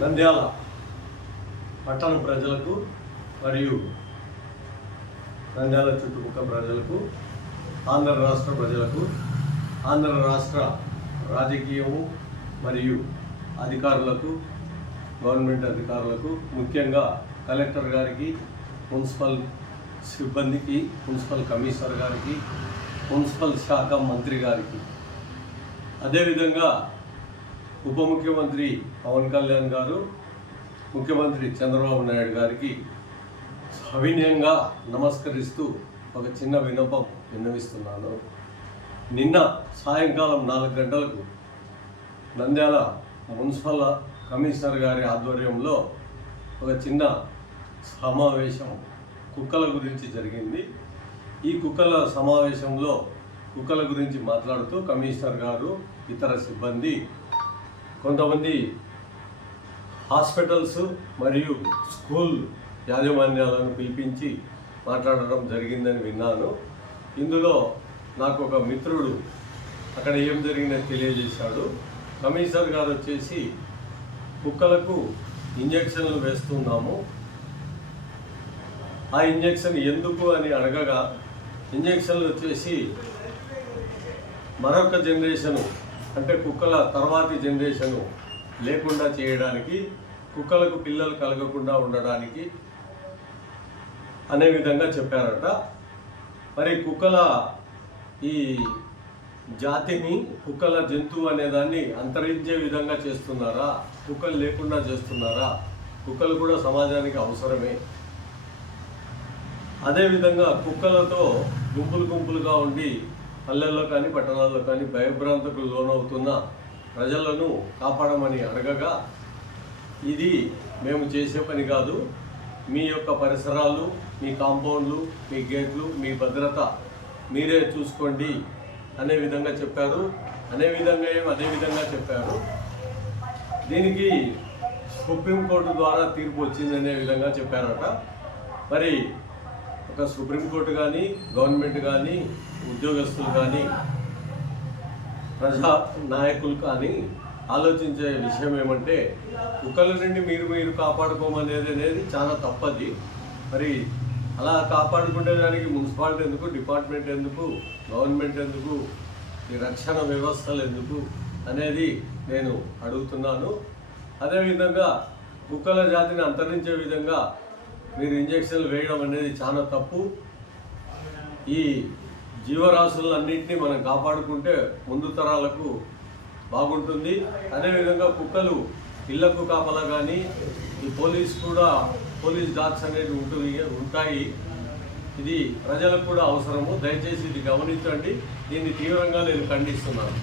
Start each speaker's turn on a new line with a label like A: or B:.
A: నంద్యాల పట్టణ ప్రజలకు మరియు నంద్యాల చుట్టుపక్కల ప్రజలకు ఆంధ్ర రాష్ట్ర ప్రజలకు ఆంధ్ర రాష్ట్ర రాజకీయము మరియు అధికారులకు గవర్నమెంట్ అధికారులకు ముఖ్యంగా కలెక్టర్ గారికి మున్సిపల్ సిబ్బందికి మున్సిపల్ కమిషనర్ గారికి మున్సిపల్ శాఖ మంత్రి గారికి. అదేవిధంగా ఉప ముఖ్యమంత్రి పవన్ కళ్యాణ్ గారు ముఖ్యమంత్రి చంద్రబాబు నాయుడు గారికి సవినయంగా నమస్కరిస్తూ ఒక చిన్న విన్నపం విన్నవిస్తున్నాను. నిన్న సాయంకాలం నాలుగు గంటలకు నంద్యాల మున్సిపల్ కమిషనర్ గారి ఆధ్వర్యంలో ఒక చిన్న సమావేశం కుక్కల గురించి జరిగింది. ఈ కుక్కల సమావేశంలో కుక్కల గురించి మాట్లాడుతూ కమిషనర్ గారు ఇతర సిబ్బంది కొంతమంది హాస్పిటల్స్ మరియు స్కూల్ యాజమాన్యాలను పిలిపించి మాట్లాడడం జరిగిందని విన్నాను. ఇందులో నాకు ఒక మిత్రుడు అక్కడ ఏం జరిగిందని తెలియజేశాడు. కమిషనర్ గారు వచ్చేసి కుక్కలకు ఇంజక్షన్లు వేస్తున్నాము. ఆ ఇంజక్షన్ ఎందుకు అని అడగగా ఇంజక్షన్లు వచ్చేసి మరొక జనరేషను అంటే కుక్కల తర్వాతి జనరేషను లేకుండా చేయడానికి కుక్కలకు పిల్లలు కలగకుండా ఉండడానికి అనే విధంగా చెప్పారట. మరి కుక్కల ఈ జాతిని కుక్కల జంతువు అనే దాన్ని అంతరించే విధంగా చేస్తున్నారా? కుక్కలు లేకుండా చేస్తున్నారా? కుక్కలు కూడా సమాజానికి అవసరమే. అదేవిధంగా కుక్కలతో గుంపులు గుంపులుగా ఉండి పల్లెల్లో కానీ పట్టణాల్లో కానీ భయభ్రాంతకు లోనవుతున్న ప్రజలను కాపాడమని అడగగా ఇది మేము చేసే పని కాదు. మీ యొక్క పరిసరాలు మీ కాంపౌండ్లు మీ గేట్లు మీ భద్రత మీరే చూసుకోండి అనే విధంగా చెప్పారు. అనే విధంగా ఏం అదే విధంగా చెప్పారు. దీనికి సుప్రీంకోర్టు ద్వారా తీర్పు వచ్చిందనే విధంగా చెప్పారట. మరి ఒక సుప్రీంకోర్టు కానీ గవర్నమెంట్ కానీ ఉద్యోగస్తులు కానీ ప్రజా నాయకులు కానీ ఆలోచించే విషయం ఏమంటే కుక్కల నుండి మీరు మీరు కాపాడుకోమనేది అనేది చాలా తప్పది. మరి అలా కాపాడుకునే దానికి మున్సిపాలిటీ ఎందుకు డిపార్ట్మెంట్ ఎందుకు గవర్నమెంట్ ఎందుకు ఈ రక్షణ వ్యవస్థలు ఎందుకు అనేది నేను అడుగుతున్నాను. అదేవిధంగా కుక్కల జాతిని అంతరించే విధంగా మీరు ఇంజక్షన్లు వేయడం అనేది చాలా తప్పు. ఈ జీవరాశులన్నింటినీ మనం కాపాడుకుంటే ముందు తరాలకు బాగుంటుంది. అదేవిధంగా కుక్కలు ఇళ్ళకు కాపలా కానీ ఈ పోలీస్ కూడా పోలీస్ డాగ్స్ అనేవి ఉంటుంది ఉంటాయి. ఇది ప్రజలకు కూడా అవసరము. దయచేసి ఇది గమనించండి. దీన్ని తీవ్రంగా నేను ఖండిస్తున్నాను.